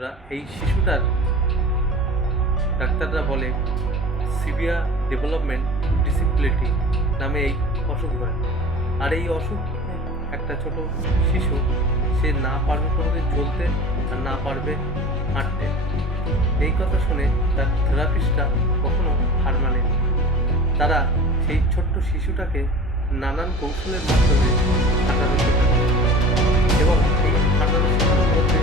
বন্ধুরা, এই শিশুটার ডাক্তাররা বলে সিভিয়ার ডেভেলপমেন্ট ডিসেবিলিটি নামে এই অসুখ হয়। আর এই অসুখ একটা ছোট শিশু, সে না পারবে কোনোদিন চলতে আর না পারবে হাঁটতে। এই কথা শুনে তার থেরাপিস্টরা কখনো হার মানেনি। তারা সেই ছোট্ট শিশুটাকে নানান কৌশলের মাধ্যমে হাঁটানো শেখায় এবং এই হাঁটানো শেখানোর মধ্যে